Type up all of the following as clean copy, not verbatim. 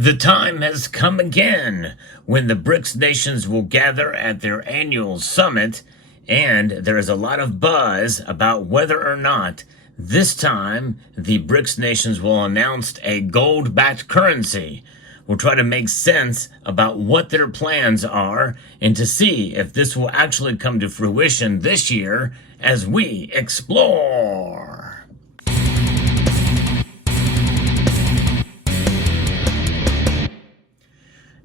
The time has come again when the BRICS nations will gather at their annual summit, and there is a lot of buzz about whether or not this time the BRICS nations will announce a gold-backed currency. We'll try to make sense about what their plans are and to see if this will actually come to fruition this year as we explore.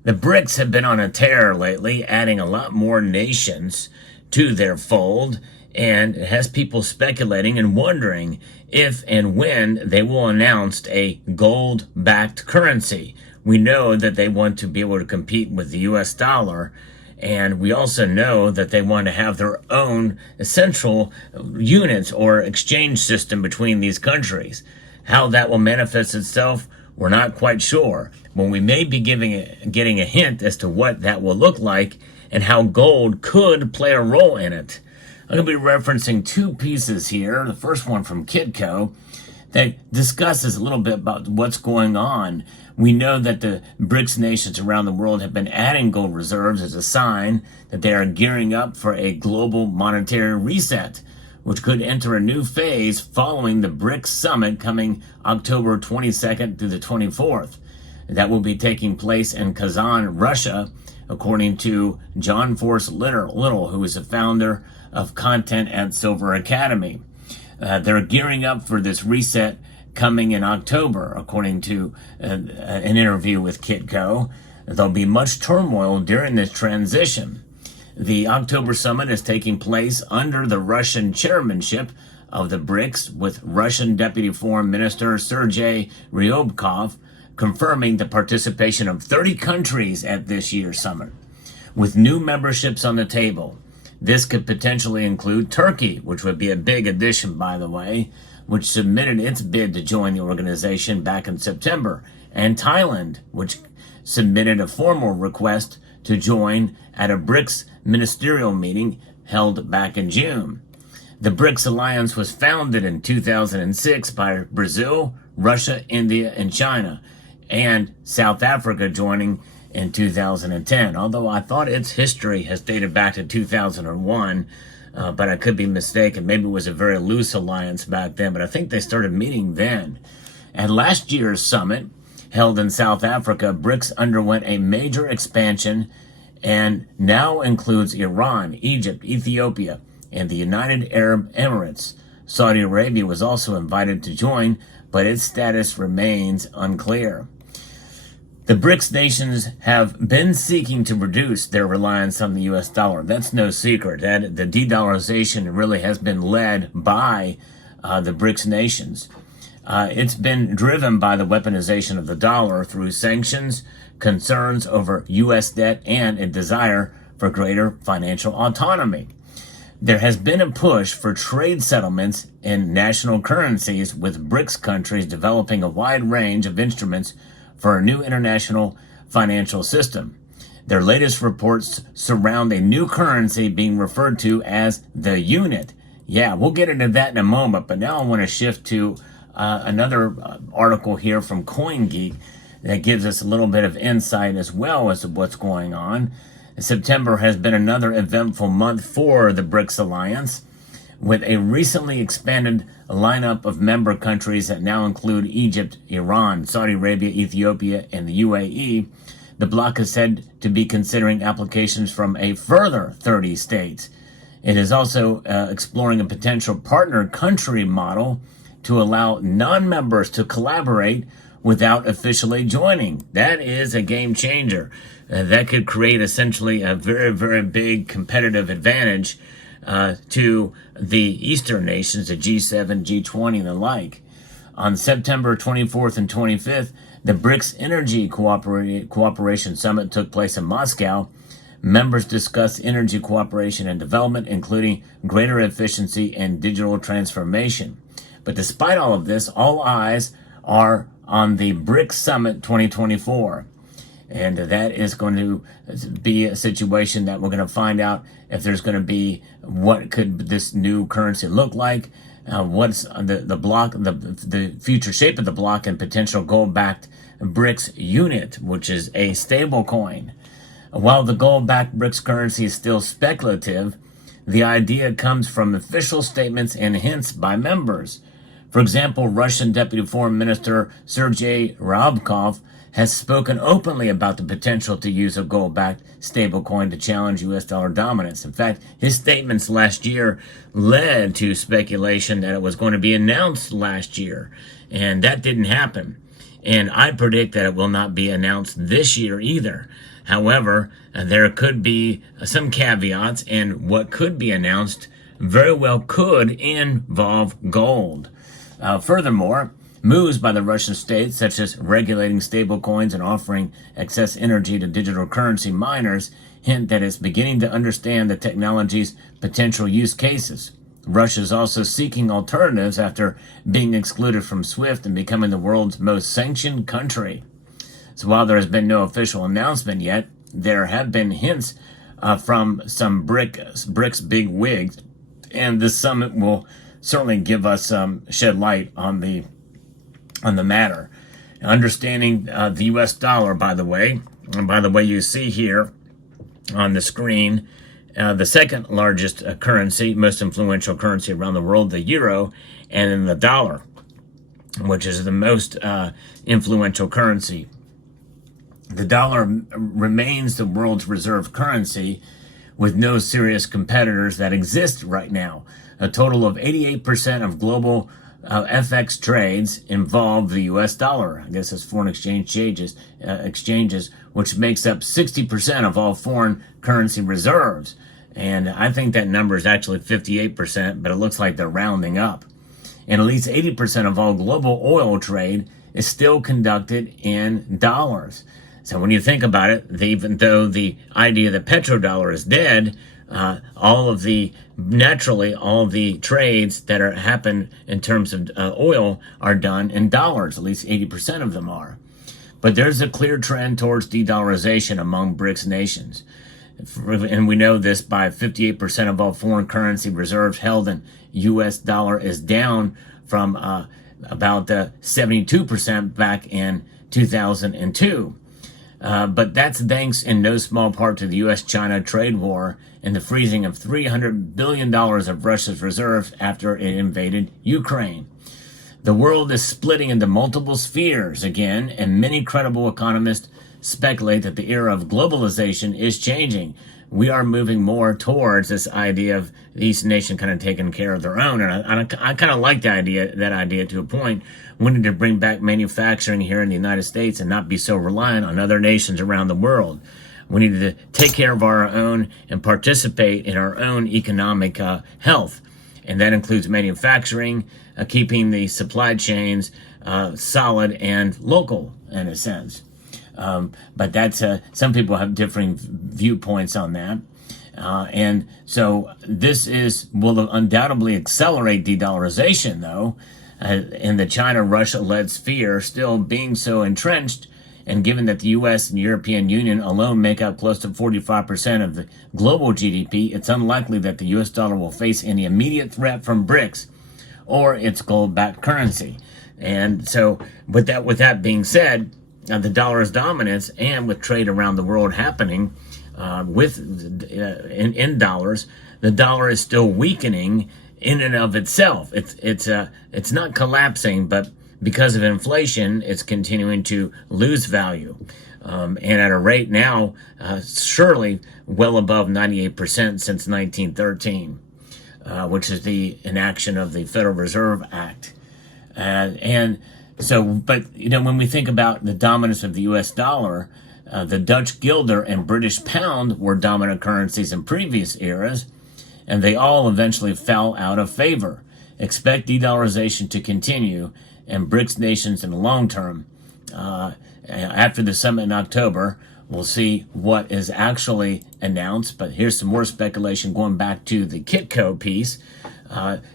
The BRICS have been on a tear lately, adding a lot more nations to their fold, and it has people speculating and wondering if and when they will announce a gold-backed currency. We know that they want to be able to compete with the US dollar, and we also know that they want to have their own central units or exchange system between these countries. How that will manifest itself, we're not quite sure. When we may be getting a hint as to what that will look like and how gold could play a role in it. I'm going to be referencing two pieces here. The first one from Kitco that discusses a little bit about what's going on. We know that the BRICS nations around the world have been adding gold reserves as a sign that they are gearing up for a global monetary reset, which could enter a new phase following the BRICS summit coming October 22nd through the 24th. That will be taking place in Kazan, Russia, according to John Force Little, who is the founder of content at Silver Academy. They're gearing up for this reset coming in October, according to an interview with Kitco. There'll be much turmoil during this transition. The October summit is taking place under the Russian chairmanship of the BRICS, with Russian Deputy Foreign Minister Sergei Ryabkov confirming the participation of 30 countries at this year's summit, with new memberships on the table. This could potentially include Turkey, which would be a big addition, by the way, which submitted its bid to join the organization back in September, and Thailand, which submitted a formal request to join at a BRICS ministerial meeting held back in June. The BRICS alliance was founded in 2006 by Brazil, Russia, India, and China, and South Africa joining in 2010, although I thought its history has dated back to 2001, but I could be mistaken. Maybe it was a very loose alliance back then, but I think they started meeting then. At last year's summit, held in South Africa, BRICS underwent a major expansion and now includes Iran, Egypt, Ethiopia, and the United Arab Emirates. Saudi Arabia was also invited to join, but its status remains unclear. The BRICS nations have been seeking to reduce their reliance on the US dollar. That's no secret. The de-dollarization really has been led by the BRICS nations. It's been driven by the weaponization of the dollar through sanctions, concerns over US debt, and a desire for greater financial autonomy. There has been a push for trade settlements in national currencies, with BRICS countries developing a wide range of instruments for a new international financial system. Their latest reports surround a new currency being referred to as the unit. Yeah, we'll get into that in a moment, but now I want to shift to another article here from CoinGeek that gives us a little bit of insight as well as to what's going on. September has been another eventful month for the BRICS Alliance, with a recently expanded lineup of member countries that now include Egypt, Iran, Saudi Arabia, Ethiopia, and the UAE. The bloc is said to be considering applications from a further 30 states. It is also exploring a potential partner country model to allow non-members to collaborate without officially joining. That is a game changer. That could create essentially a very, very big competitive advantage to the Eastern nations, the G7, G20, and the like. On September 24th and 25th, the BRICS Energy Cooperation Summit took place in Moscow. Members discussed energy cooperation and development, including greater efficiency and digital transformation. But despite all of this, all eyes are on the BRICS Summit 2024. And that is going to be a situation that we're going to find out if there's going to be what could this new currency look like, what's the block, the future shape of the block, and potential gold-backed Brics unit, which is a stable coin. While the gold-backed Brics currency is still speculative, the idea comes from official statements and hints by members. For example, Russian Deputy Foreign Minister Sergei Ryabkov has spoken openly about the potential to use a gold-backed stablecoin to challenge U.S. dollar dominance. In fact, his statements last year led to speculation that it was going to be announced last year, and that didn't happen. And I predict that it will not be announced this year either. However, there could be some caveats, and what could be announced very well could involve gold. Furthermore, moves by the Russian state, such as regulating stablecoins and offering excess energy to digital currency miners, hint that it's beginning to understand the technology's potential use cases. Russia is also seeking alternatives after being excluded from SWIFT and becoming the world's most sanctioned country. So while there has been no official announcement yet, there have been hints from some Brics big wigs, and this summit will certainly give us shed light on the matter. Understanding the U.S. dollar, by the way, and by the way, you see here on the screen, the second largest currency, most influential currency around the world, the euro, and then the dollar, which is the most influential currency. The dollar remains the world's reserve currency with no serious competitors that exist right now. A total of 88% of global FX trades involve the U.S. dollar. I guess it's foreign exchanges, which makes up 60% of all foreign currency reserves. And I think that number is actually 58%, but it looks like they're rounding up. And at least 80% of all global oil trade is still conducted in dollars. So when you think about it, even though the idea that petrodollar is dead, all the trades that happen in terms of oil are done in dollars. At least 80% of them are. But there's a clear trend towards de-dollarization among Brics nations. And we know this by 58% of all foreign currency reserves held in U.S. dollar is down from about 72% back in 2002. But that's thanks in no small part to the U.S.-China trade war and the freezing of $300 billion of Russia's reserves after it invaded Ukraine. The world is splitting into multiple spheres again, and many credible economists speculate that the era of globalization is changing. We are moving more towards this idea of each nation kind of taking care of their own. And I kind of like that idea to a point. We need to bring back manufacturing here in the United States and not be so reliant on other nations around the world. We need to take care of our own and participate in our own economic health. And that includes manufacturing, keeping the supply chains solid and local in a sense. But that's some people have differing viewpoints on that. And so this will undoubtedly accelerate de-dollarization, though, in the China-Russia-led sphere still being so entrenched, and given that the U.S. and European Union alone make up close to 45% of the global GDP, it's unlikely that the U.S. dollar will face any immediate threat from Brics or its gold-backed currency. And so with that being said, the dollar's dominance, and with trade around the world happening in dollars, the dollar is still weakening in and of itself. It's not collapsing, but because of inflation, it's continuing to lose value, and at a rate now surely well above 98% since 1913, which is the enaction of the Federal Reserve Act, and. So, but, when we think about the dominance of the U.S. dollar, the Dutch guilder and British pound were dominant currencies in previous eras, and they all eventually fell out of favor. Expect de-dollarization to continue, and Brics nations in the long term. After the summit in October, we'll see what is actually announced, but here's some more speculation going back to the Kitco piece.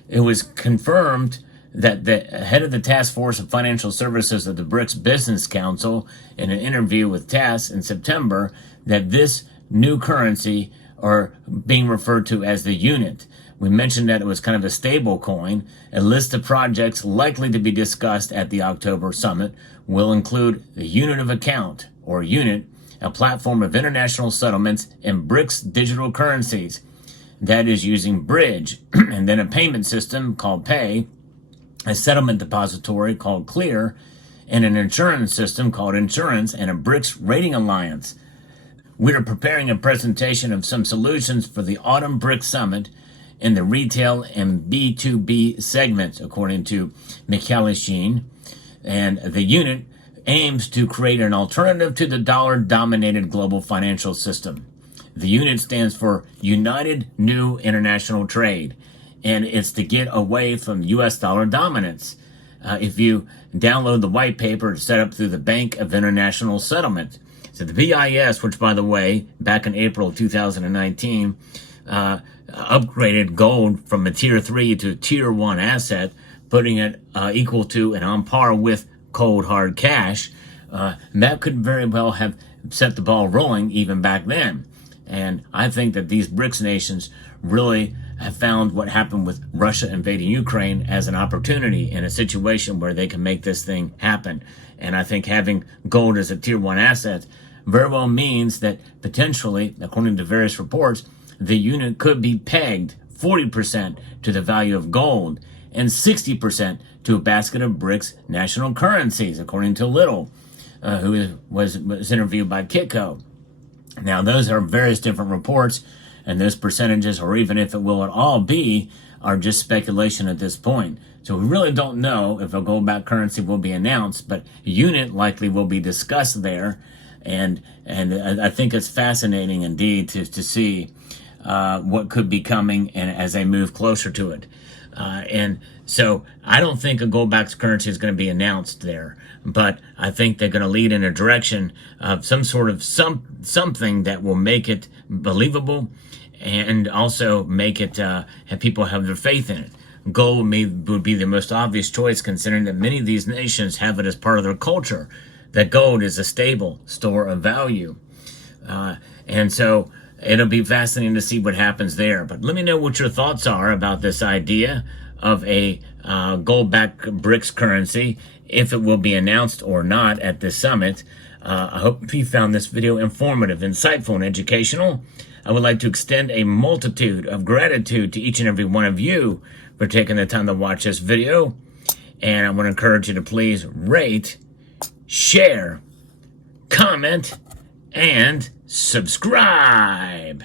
It was confirmed that the head of the Task Force of Financial Services of the Brics Business Council, in an interview with TASS in September, that this new currency are being referred to as the unit, We mentioned that it was kind of a stable coin. A list of projects likely to be discussed at the October summit will include the unit of account, or unit, a platform of international settlements in Brics digital currencies that is using bridge, and then a payment system called Pay, a settlement depository called Clear, and an insurance system called Insurance, and a Brics rating alliance. We are preparing a presentation of some solutions for the Autumn Brics Summit in the retail and B2B segments, according to Michael. And the unit aims to create an alternative to the dollar-dominated global financial system. The unit stands for United New International Trade, and it's to get away from U.S. dollar dominance. If you download the white paper, it's set up through the Bank of International Settlement. So the BIS, which, by the way, back in April 2019, upgraded gold from a Tier 3 to a Tier 1 asset, putting it equal to and on par with cold, hard cash. That could very well have set the ball rolling even back then. And I think that these BRICS nations really have found what happened with Russia invading Ukraine as an opportunity in a situation where they can make this thing happen. And I think having gold as a Tier 1 asset very well means that potentially, according to various reports, the unit could be pegged 40% to the value of gold and 60% to a basket of BRICS national currencies, according to Little, who was interviewed by Kitco. Now, those are various different reports, and those percentages, or even if it will at all be, are just speculation at this point. So we really don't know if a gold-backed currency will be announced, but unit likely will be discussed there. And I think it's fascinating indeed to see what could be coming and as they move closer to it. And so I don't think a gold-backed currency is going to be announced there, but I think they're going to lead in a direction of some sort of something that will make it believable and also make it have people have their faith in it. Gold would be the most obvious choice, considering that many of these nations have it as part of their culture, that gold is a stable store of value. And so it'll be fascinating to see what happens there. But let me know what your thoughts are about this idea of a gold-backed BRICS currency, if it will be announced or not at this summit. I hope you found this video informative, insightful, and educational. I would like to extend a multitude of gratitude to each and every one of you for taking the time to watch this video. And I want to encourage you to please rate, share, comment, and subscribe.